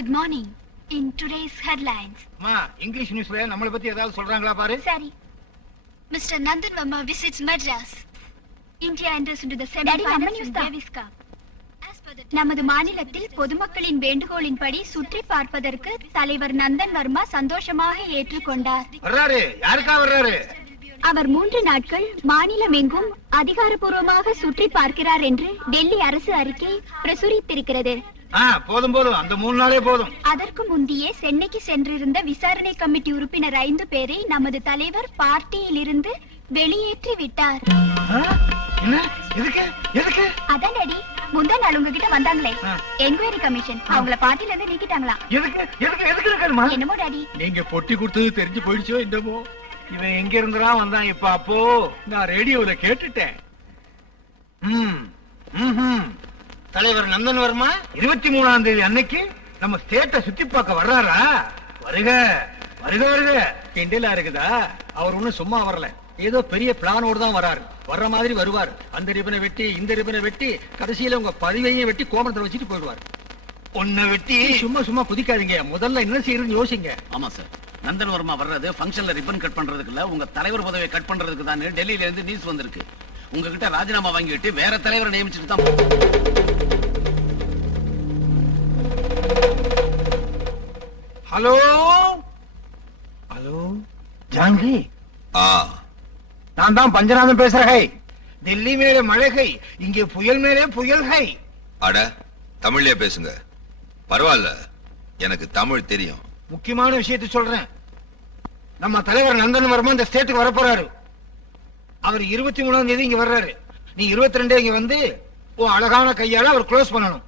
Good morning. In today's headlines. Ma, English newsல நம்மள பத்தி ஏதாவது சொல்றாங்களா பாரு. Sorry. Mr. Nandan Verma visits Madras. India enters into the semi-finals in Davis Cup. நமது மாநிலத்தில் பொதுமக்களின் வேண்டுகோளின்படி சுற்றி பார்ப்பதற்கு தலைவர் நந்தன் வர்மா சந்தோஷமாக ஏற்றுக்கொண்டார். வர்றாரு. யாருக்கா வர்றாரு? அவர் 3 நாட்கள் மாநிலம் எங்கும் அதிகாரப்பூர்வமாக சுற்றி பார்க்கிறார் என்று டெல்லி அரசு அறிக்கை பிரசுரித்திருக்கிறது. போதும் போதும், அந்த 3 நாளே போதும். அதற்கு முந்தைய சென்னைக்கு சென்றிருந்த விசாரணை கமிட்டி உறுப்பினர் 5 பேரை நமது தலைவர் பார்ட்டியில் இருந்து வெளியேற்றி விட்டார். அதானடி முந்தா நாள் உங்ககிட்ட வந்தாங்களே என்கொயரி கமிஷன், அவங்கள பார்ட்டில இருந்து நீக்கிட்டாங்களாம். என்னமோ டாடி நீங்க பொட்டி கொடுத்தது தெரிஞ்சு போயிடுச்சோ என்னமோ. இவன் எங்க இருந்துடா வந்தான் இப்ப? அப்போ நான் ரேடியோல கேட்டுட்டேன். தலைவர் நந்தன் வர்மா 23ஆம் தேதி அன்னைக்கு நம்ம ஸ்டேட்டை சுத்தி பார்க்க வர்றாரா? வருக வருக வருக. கிண்டலா இருக்குதா? அவர் ஒண்ணும் சும்மா வரல, ஏதோ பெரிய பிளானோடு தான் வராரு. வர்ற மாதிரி வருவார். அந்த ரிபனை வெட்டி இந்த ரிபனை வெட்டி கடைசியில உங்க பதிவையும் வெட்டி கோமணத்தை வச்சுட்டு போயிடுவார். ஒன்ன வெட்டி சும்மா சும்மா குதிக்காதீங்க, முதல்ல என்ன செய்யறதுன்னு யோசிங்க. ஆமா சார், நந்தன் வர்மா வர்றது ஃபங்க்ஷன்ல ரிப்பன் கட் பண்றதுக்கு இல்ல, உங்க தலைவர் பதவியை கட் பண்றதுக்கு தான் டெல்லியில இருந்து நியூஸ் வந்திருக்கு. உங்ககிட்ட ராஜினாமா வாங்கிட்டு வேற தலைவரை நியமிச்சுட்டு தான். ஹலோ ஹலோ ஜான்கி, நான் தான் பஞ்சநாதன் பேசுறேன். டெல்லி மேலே மழை, இங்கே புயல் மேலே புயல். அட தமிழ்லயே பேசுங்க, பரவாயில்ல, எனக்கு தமிழ் தெரியும். முக்கியமான விஷயத்தை சொல்றேன். நம்ம தலைவர் நந்தன் வர்மா இந்த ஸ்டேட்டுக்கு வர போறாரு. அவர் 23ஆம் தேதி இங்க வர்றாரு. நீ 22 இங்க வந்து அழகான கையால அவர் க்ளோஸ் பண்ணணும்.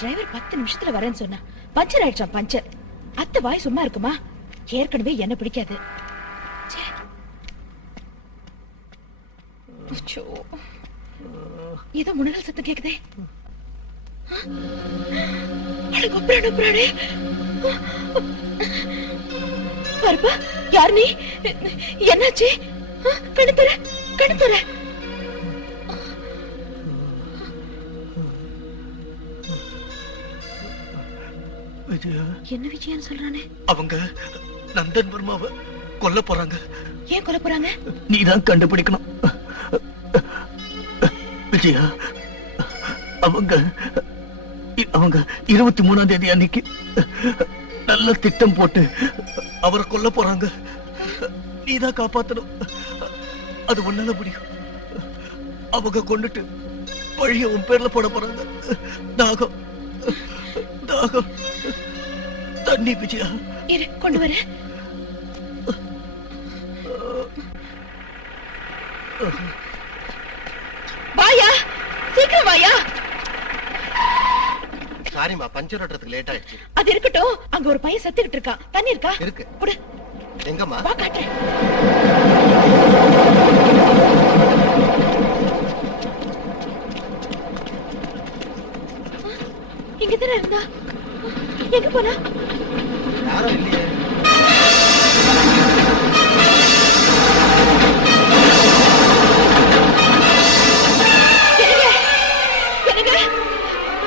டிரைவர் 10 நிமிஷத்துல வரேன்னு சொன்னா பஞ்சர் ஆயிடுச்சான். பஞ்சர் அத்தை வாய் சும்மா இருக்குமா? ஏற்கனவே என்ன பிடிக்காது. ஏதோ முனகல் சத்தம் கேக்குதே. பாருப்பா, யார் நீ? என்னாச்சு? கணத்துற கணத்துற. என்ன விஜயன் சொல்றானே? அவங்க நந்தன் வர்மாவை கொல்ல போறாங்க. ஏன் கொல்ல போறாங்க? நீதான் கண்டுபிடிக்கணும் விஜயா. அவங்க 23ஆம் தேதி அன்னைக்கு நல்ல திட்டம் போட்டு அவரை கொல்ல போறாங்க. நீதான் காப்பாத்தணும். அது உன்னால முடியும். அவங்க கொண்டுட்டு பழிய உன் பேர்ல போட போறாங்க. தாகம் தாகம் தண்ணி விஜயா. இரு, கொண்டு வர. வாயா, சீக்கிரம் வாயா. சாரிமா, பஞ்சர் ஓட்டுறதுக்கு லேட் ஆயிடுச்சு. அது இருக்கட்டும், அங்க ஒரு பையன் செத்துக்கிட்டு இருக்கான். தண்ணி இருக்கா? இருக்கு. குடு. எங்கம்மா? வா காட்டுறேன். இங்கதானே இருந்தா, எங்க போனா? யாரும் இல்லையே. என்னங்க,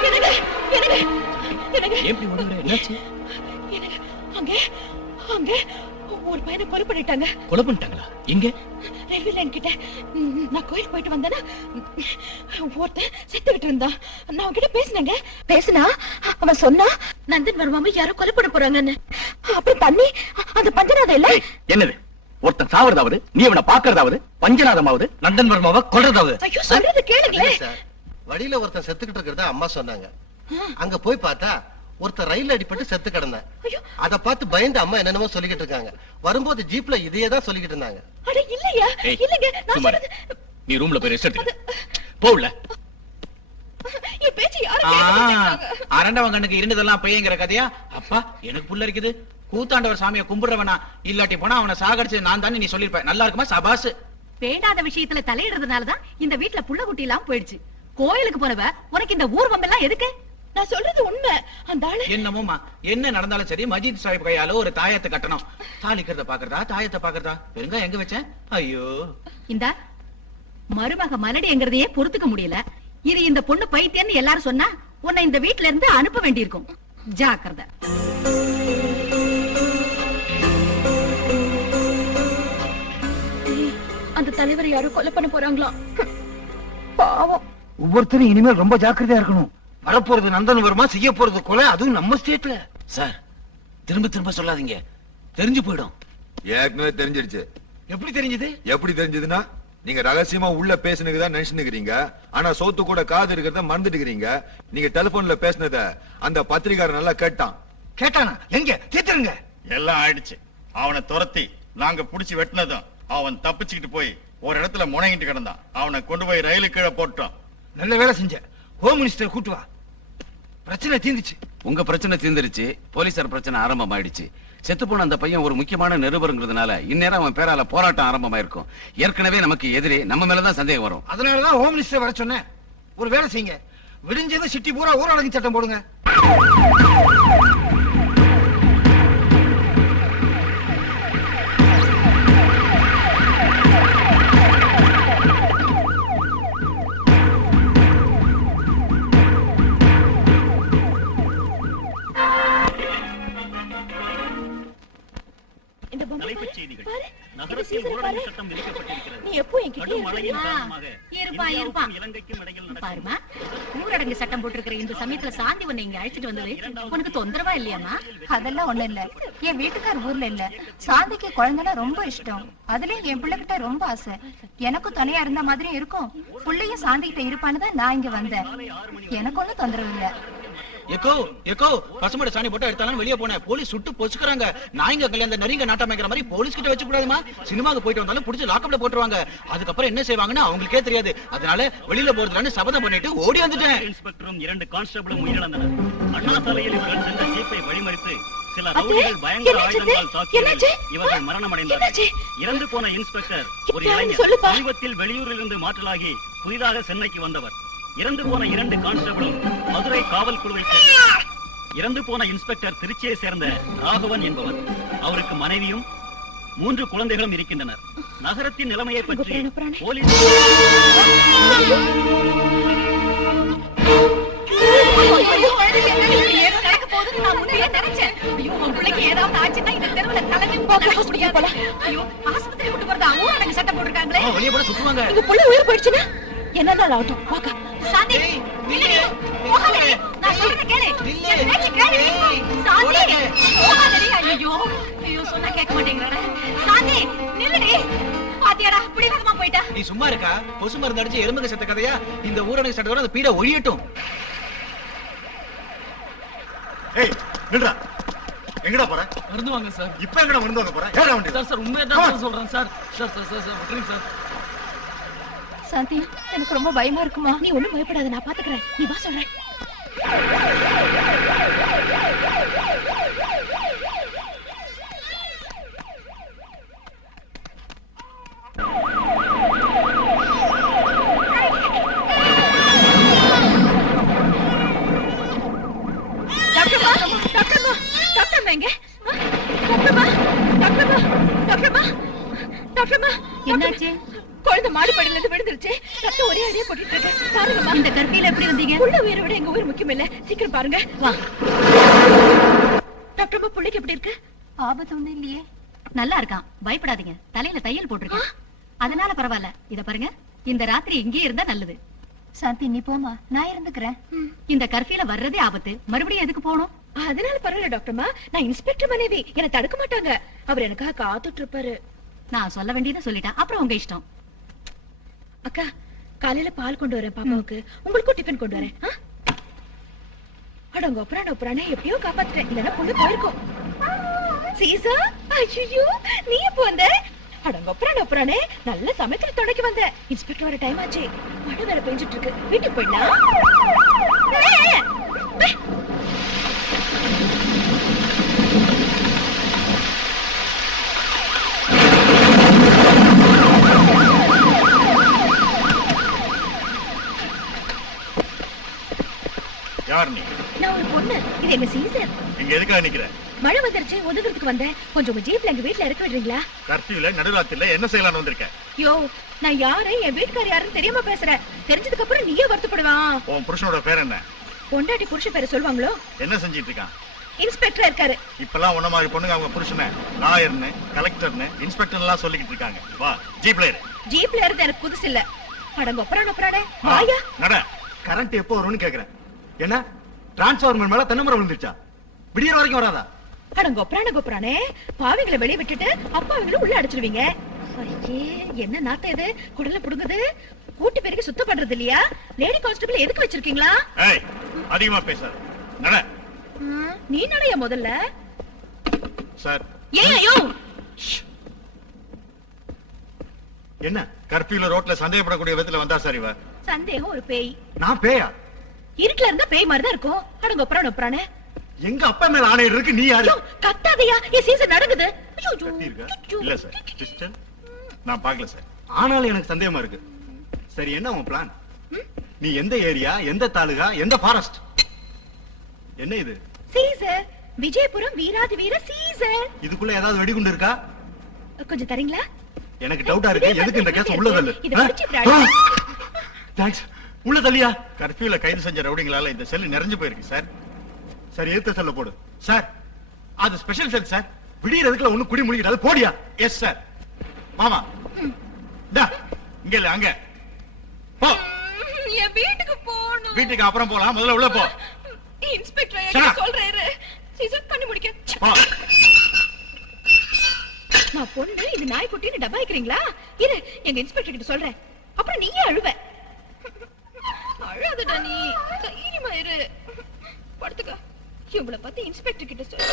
என்னங்க, என்னங்க, என்னங்க, எப்படி ஒண்ணுங்கிற என்னாச்சு? என்னங்க, அங்க அங்க ஒரு பையனை கொலை பண்ணிட்டாங்க. கொலை பண்ணிட்டாங்களா? எங்க? ரயில்வே லைன் கிட்ட. நான் கோயிலுக்கு போயிட்டு வந்தேன்னா ஒருத்தன் செத்துக்கிட்டு இருந்தான். நான் அவன்கிட்ட பேசினா அவன் சொன்னா நந்தன் வர்மாவை யாரோ கொலை பண்ண போறாங்கன்னு. அப்புறம் தண்ணி அந்த பஞ்சநாதம் இல்ல. என்னது? ஒருத்தன் சாவறதாவது, நீ அவனை பாக்குறதாவது, பஞ்சநாதமாவது, நந்தன் வர்மாவை கொல்றதாவது. ஐயோ, சொல்றது கேளுங்களே. இல்ல சார், வழியில ஒருத்தன் செத்துக்கிட்டு இருக்கிறதா அம்மா சொன்னாங்க. அங்க போய் பார்த்தா ஒருத்தர் ரயில் அடிபட்டு செத்து கிடந்தான். ஐயோ, அத பார்த்து பயந்து அம்மா என்னென்னமோ சொல்லிக்கிட்டு இருக்காங்க. வரும்போது ஜீப்ல இதையே தான் சொல்லிக்கிட்டு இருந்தாங்க. அட இல்லையா, இல்லங்க, நான் சொல்றது. நீ ரூம்ல போய் ரெஸ்ட் எடுத்து போவுல. என் பேச்சு யாரும் கேட்க மாட்டேங்கிறாங்க. அரண்டவன் கண்ணுக்கு இருந்ததெல்லாம் பையங்கிற கதையா? அப்பா, எனக்கு புள்ள இருக்குது. கூத்தாண்டவர் சாமியை கும்பிடுறவனா இல்லாட்டி போனா அவனை சாகடிச்சு நான் தானே நீ சொல்லிருப்ப. நல்லா இருக்குமா? சபாசு. வேண்டாத விஷயத்துல தலையிடுறதுனாலதான் இந்த வீட்டுல புள்ள குட்டி எல்லாம் போயிடுச்சு. கோயிலுக்கு போனவ உனக்கு இந்த ஊர்வம் எல்லாம் எதுக்கு? நான் சொல்றது உண்மை. அந்த ஆளு என்னமோமா, என்ன நடந்தாலும் சரி மஜீத் சாஹிப் கையால ஒரு தாயத்தை கட்டணும். தாளிக்கிறத பாக்குறதா, தாயத்தை பாக்குறதா? பெருங்கா எங்க வச்சேன்? ஐயோ, இந்த மருமக மலடிங்கிறதையே பொறுத்துக்க முடியல. இது இந்த பொண்ணு பைத்தியன்னு எல்லாரும் சொன்னா உன்னை இந்த வீட்டுல இருந்து அனுப்ப வேண்டியிருக்கும். ஜாக்கிரதை. அந்த தலைவரை யாரும் கொலை பண்ண போறாங்களா? பாவம். ஒவ்வொருத்தரும் இனிமேல் ரொம்ப ஜாக்கிரதையா இருக்கணும். வரப்போறது நந்தன் வர்மா, செய்ய போறது கொலை, அதுவும் நம்ம ஸ்டேட்ல. சார், திரும்ப திரும்ப சொல்லாதீங்க, தெரிஞ்சு போயிடும். ஏற்கனவே தெரிஞ்சிருச்சு. எப்படி தெரிஞ்சது? எப்படி தெரிஞ்சதுன்னா, நீங்க ரகசியமா உள்ள பேசுனதுதான் நினைச்சுக்கிறீங்க. ஆனா சோத்து கூட காது இருக்கிறத மறந்துட்டுக்கிறீங்க. நீங்க டெலிபோன்ல பேசினத அந்த பத்திரிகாரன் நல்லா கேட்டான். கேட்டானா? எங்க தீத்துருங்க. எல்லாம் ஆயிடுச்சு. அவனை துரத்தி நாங்க புடிச்சு வெட்டினதும் அவன் தப்பிச்சுக்கிட்டு போய் ஒரு இடத்துல முனைங்கிட்டு கிடந்தான். அவனை கொண்டு போய் ரயிலு கீழே போட்டோம். நல்ல வேலை செஞ்ச. ஹோம் மினிஸ்டர் கூட்டு வா. பிரச்சனை தீந்துச்சு. உங்க பிரச்சனை தீர்ந்துருச்சு, போலீசார் பிரச்சனை ஆரம்பமாயிடுச்சு. செத்து போன அந்த பையன் ஒரு முக்கியமான நிருபருங்கிறதுனால இந்நேரம் அவன் பேரால போராட்டம் ஆரம்பமாயிருக்கும். ஏற்கனவே நமக்கு எதிரே நம்ம மேலதான் சந்தேகம் வரும். அதனாலதான் ஹோம் மினிஸ்டர் வர சொன்னேன். ஒரு வேலை செய்யுங்க, விடிஞ்சது சிட்டி பூரா ஊரடங்கு சட்டம் போடுங்க. இந்த பொம்மை தலைப்புச் பாரு, செய்திகள். பாரு. நகரத்தில் இந்த ஊரடங்கு சீசன் சட்டம் விதிக்கப்பட்டிருக்கிறது. நீ எப்போ என்கிட்ட கடும் மழையின் இருக்க? காரணமாக இருப்பான். இந்தியாவுக்கும் இலங்கைக்கும் இடையில் நடக்கும் பாருமா, ஊரடங்கு சட்டம் போட்டிருக்கிற இந்த சமயத்துல சாந்தி உன்னை இங்க அழைச்சிட்டு வந்தது உனக்கு தொந்தரவா இல்லையாமா? அதெல்லாம் ஒண்ணு இல்ல. என் வீட்டுக்கார் ஊர்ல இல்ல. சாந்திக்கு குழந்தைனா ரொம்ப இஷ்டம். அதுலயும் என் பிள்ளைகிட்ட ரொம்ப ஆசை. எனக்கும் துணையா இருந்த மாதிரியும் இருக்கும். பிள்ளையும் சாந்திகிட்ட இருப்பான்னு தான் நான் இங்க வந்தேன். எனக்கு ஒண்ணும் தொந்தரவு இல்ல. எக்கோ எக்கோ, பசுமோட சாணி போட்டு எடுத்தாலும் வெளியே போனேன். போலீஸ் சுட்டு பொசுக்குறாங்க. நாய்ங்க கல்யாண நரிங்க நாட்டமைக்கிற மாதிரி போலீஸ் கிட்ட வச்சு கூடாதுமா. சினிமாவுக்கு போயிட்டு வந்தாலும் புடிச்சு லாக்கப்ல போட்டுருவாங்க. அதுக்கப்புறம் என்ன செய்வாங்கன்னு அவங்களுக்கே தெரியாது. அதனால வெளியில போறதுன்னு சபதம் பண்ணிட்டு ஓடி வந்துட்டேன். இன்ஸ்பெக்டரும் 2 கான்ஸ்டபிளும் உயிரிழந்தனர். அண்ணா சாலையில் இவர்கள் சென்ற ஜீப்பை வழிமறித்து சில அத்தே, ரவுடிகள் பயங்கர என்னாச்சு? ஆயுதங்களால் தாக்கியதில் என்னாச்சு? இவர்கள் மரணமடைந்தனர். என்னாச்சு? இறந்து போன இன்ஸ்பெக்டர் ஒரு யாருன்னு இளைஞர். சொல்லுப்பா. சமீபத்தில் வெளியூரிலிருந்து மாற்றலாகி புதிதாக சென்னைக்கு வந்தவர். இறந்து போன 2 கான்ஸ்டபிளும் மதுரை காவல் குழுவை சேர்ந்தவர். இறந்து போன இன்ஸ்பெக்டர் திருச்சியை சேர்ந்த ராகவன் என்பவர். அவருக்கு மனைவியும் 3 குழந்தைகளும் இருக்கின்றனர். நகரத்தின் நிலைமையை பற்றி போலீஸ் ஏதோ நடக்க போகுதுன்னு நான் முன்னே நினைச்சேன். ஐயோ, உன் பிள்ளைக்கு ஏதாவது ஆச்சுன்னா இந்த தெருவுல தலைமை நடக்க முடியாது. ஐயோ, ஆஸ்பத்திரி கூட்டு போறதா ஊரடங்கு சட்டம் போட்டிருக்காங்களே. வெளியே போட சுட்டுவாங்க. உங்க புள்ள உயிர் போயிடுச்சுன்னா என்னதான் ஆகட்டும்? வாக்கா. சாந்தி, நில்லு. போகாதடி. நான் சொல்றத கேளு. என் பேச்ச கேளு. சாந்தி, போகாதடி. ஐயோ, ஐயோ, சொன்னா கேட்க மாட்டேங்கிறானே. சாந்தி, நில்லுடி. பாத்தியாடா, பிடிவாதமா போயிட்டா. நீ சும்மா இருக்கா? கொசு மருந்து அடிச்சு எறும்புங்க செத்த கதையா? இந்த ஊரடங்கு சட்டத்தோட அந்த பீட ஒழியட்டும். ஏய், நில்றா. எங்கடா போற? மருந்து வாங்க சார். இப்ப எங்கடா மருந்து வாங்க போற? ஏடா வண்டி? சார் உண்மையா தான் சொல்றேன் sir. Sir sir sir sir விட்டுருங்க சார். சாந்தி, எனக்கு ரொம்ப பயமா இருக்குமா? நீ ஒண்ணும் பயப்படாத, நான் பாத்துக்கிறேன். நீ வா சொல்றேன். என்னாச்சு? குழந்தை மாடிப்படியில இருந்து விழுந்துருச்சு. ரத்தம் ஒரே அடியே போட்டுட்டு இருக்கு. பாருங்கம்மா. இந்த கற்பியில எப்படி வந்தீங்க? உள்ள உயிரை விட எங்க உயிர் முக்கியம் இல்ல. சீக்கிரம் பாருங்க. வா. டாக்டர் அம்மா புள்ளைக்கு எப்படி இருக்கு? ஆபத்து ஒண்ணும் இல்லையே. நல்லா இருக்கான், பயப்படாதீங்க. தலையில தையல் போட்டிருக்கேன், அதனால பரவாயில்ல. இத பாருங்க, இந்த ராத்திரி இங்கே இருந்தா நல்லது. சாந்தி நீ போமா, நான் இருந்துக்கிறேன். இந்த கர்ஃபியூல வர்றதே ஆபத்து, மறுபடியும் எதுக்கு போகணும்? அதனால பரவாயில்ல டாக்டர்மா, நான் இன்ஸ்பெக்டர் மனைவி, என்ன தடுக்க மாட்டாங்க. அவர் எனக்காக காத்துட்டு இருப்பாரு. நான் சொல்ல வேண்டியதை சொல்லிட்டேன், அப்புறம் உங்க இஷ்டம். அக்கா, காலையில பால் கொண்டு வரேன் பாப்பாவுக்கு, உங்களுக்கும் டிஃபன் கொண்டு வரேன். அடங்க ஒப்பரானே எப்படியோ காப்பாத்துறேன், இல்லன்னா புள்ள போயிருக்கும். சீசா, ஐயோ நீ எப்போ வந்த? அடங்க ஒப்பரானே நல்ல சமைக்கிற துணைக்கு வந்த. இன்ஸ்பெக்டர் வர டைம் ஆச்சு, மழை வேற பெஞ்சிட்டு இருக்கு, வீட்டுக்கு போயிடலாம். யார் நீ? நான் ஒரு பொண்ணு, இது எங்க சீசன். இங்க எதுக்காக நிக்கிற? மழை வந்துருச்சு, ஒதுங்கிறதுக்கு வந்தேன். கொஞ்சம் உங்க ஜீப்ல எங்க வீட்டுல இறக்க விடுறீங்களா? கர்ஃபியூல நடுராத்திரில என்ன செய்யலாம்னு வந்திருக்கேன்? யோ, நான் யாரு, என் வீட்டுக்காரர் யாருன்னு தெரியாம பேசுறேன். தெரிஞ்சதுக்கு அப்புறம் நீயே வருத்தப்படுவான். உன் புருஷனோட பேர் என்ன? பொண்டாட்டி புருஷன் பேரை சொல்லுவாங்களோ? என்ன செஞ்சிட்டு இருக்கான்? இன்ஸ்பெக்டர் இருக்காரு. இப்பெல்லாம் உன்ன மாதிரி பொண்ணுங்க அவங்க புருஷனை லாயர்னு, கலெக்டர்னு, இன்ஸ்பெக்டர் எல்லாம் சொல்லிக்கிட்டு இருக்காங்க. வா, ஜீப்ல ஏறு. ஜீப்ல இருந்து எனக்கு புதுசு இல்ல. அடங்க ஒப்பரானே வாயா. நட. கரண்ட் எப்போ வரும்னு கேக்குறேன். என்ன டிரான்ஸ்ஃபார்மர் மேல தென்னமரம் விழுந்துருச்சா? விடியற வரைக்கும் வராதா? அடங்க ஒப்பரானே பாவிங்களை வெளியே விட்டுட்டு அப்பாவிங்களை உள்ள அடிச்சிருவீங்க. ஐயே, என்ன நாத்தம் இது, குடல புடுங்குது. கூட்டி பெருக்கி சுத்தம் பண்றது இல்லையா? லேடி கான்ஸ்டபிள் எதுக்கு வச்சிருக்கீங்களா? ஏய், அதிகமா பேசாத. நட. நீ நடைய முதல்ல. சார். ஏன் ஐயோ? என்ன கர்ஃபியூல ரோட்ல சந்தேகப்படக்கூடிய விதத்துல வந்தா சார் இவ? சந்தேகம் ஒரு பேய். நான் பேயா? இருட்டுல இருந்தா பேய் மாதிரி தான் இருக்கும். அடங்க ஒப்பரானே எங்க அப்பா மேல ஆணையர் இருக்கு, நீ யாரு? கத்தாதையா, என் சீசன் நடக்குது. கத்தி இருக்கா? இல்ல சார், சிஸ்டர் நான் பார்க்கல சார். ஆனாலும் எனக்கு சந்தேகமா இருக்கு. சரி, என்ன உன் பிளான்? நீ எந்த ஏரியா, எந்த தாலுகா, எந்த ஃபாரஸ்ட்? என்ன இது? சீசர், விஜயபுரம் வீராதி வீர சீசர். இதுக்குள்ள ஏதாவது வெடிகுண்டு இருக்கா? கொஞ்சம் தரீங்களா? எனக்கு டவுட்டா இருக்கு. எதுக்கு இந்த கேஸ் உள்ள தள்ளு? இத பிடிச்சு விடாத. தேங்க்ஸ். உள்ள தள்ளியா? கர்ஃபியூல கைது செஞ்ச ரவுடிங்களால இந்த செல் நிறைஞ்சு போயிருக்கு சார். சரி, எடுத்து செல்ல போடு. சார், அது ஸ்பெஷல் செல் சார். விடியறதுக்குள்ள ஒண்ணு குடி முடிக்கிறாது. போடியா. Yes sir. மாமா, டா, இங்க இல்ல அங்க போ. என் வீட்டுக்கு போணும். வீட்டுக்கு அப்புறம் போலாம், முதல்ல உள்ள போ. இன்ஸ்பெக்டர் சா. என்ன சொல்றாரு? சீசர் பண்ணி முடிக்க. போ. நான் பொண்ணு, இது நாய்க்குட்டின்னு டபாய்க்கிறீங்களா? இரு, எங்க இன்ஸ்பெக்டர் கிட்ட சொல்றேன். அப்புறம் நீயே அழுவ. அழாதடா நீ, தைரியமா இரு. படுத்துக்க. இவளை பத்தி இன்ஸ்பெக்டர் கிட்ட சொல்லு.